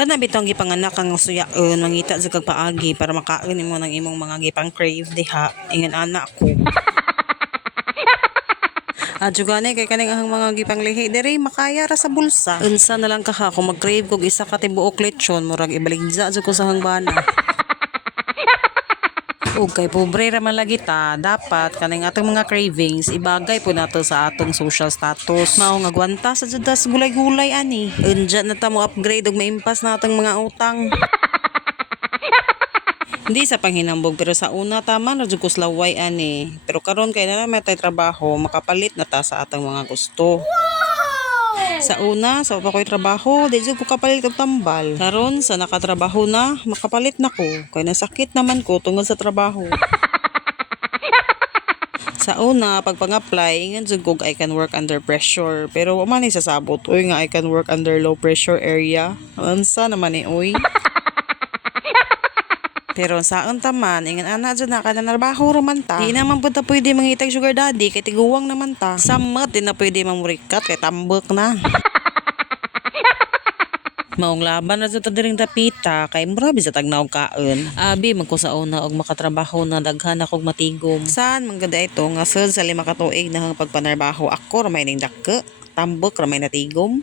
Kana bitong gipanganak ang suyaon mangita sa kagpaagi para makaon nimo ng imong mga gipang crave diha ingon anak ko. Adyo gani kay kaning ang mga gipang lihi diri makaya ra sa bulsa. Unsa na lang ka kung mag-crave kog isa ka tibuok lechon murag ibaligza jud ko sa hangbana. Ug kay pobre ra man lagi ta, dapat kaning atong mga cravings ibagay po nato sa atong social status. Mao nga gwanta sa judas gulay-gulay ani. Unja na ta mo upgrade ug maimpas na atong mga utang. Hindi sa panghinambog pero sa una tama na jud ko slaway ani. Pero karon kay na may tay trabaho, makapalit na ta sa atong mga gusto. Sa una, sa pa ko'y trabaho, di jud ko kapalit og tambal. Karon sa nakatrabaho na, makapalit na ko. Kay nasakit naman ko tungod sa trabaho. Sa una, pag pang-apply, ingon jud ko I can work under pressure. Pero wa man ni sasabot, uy nga I can work under low pressure area. Unsa naman ni uy? Pero sa unta man, ingon ana jud na kada trabaho raman ta. Di naman pud ta pwede mangitag sugar daddy kay tiguwang naman ta. Samot di na pwede mamurikat kay tambok na. Maong laban na sa diring dapita kay mura bisa tagnaw kaon. Abi man ko sa una og makatrabaho na daghan akong matigom. Saan man gada ito nga sud sa 5 ka tuig na pagpanarbaho ako ra may ning dakke, tambok ra may natigom.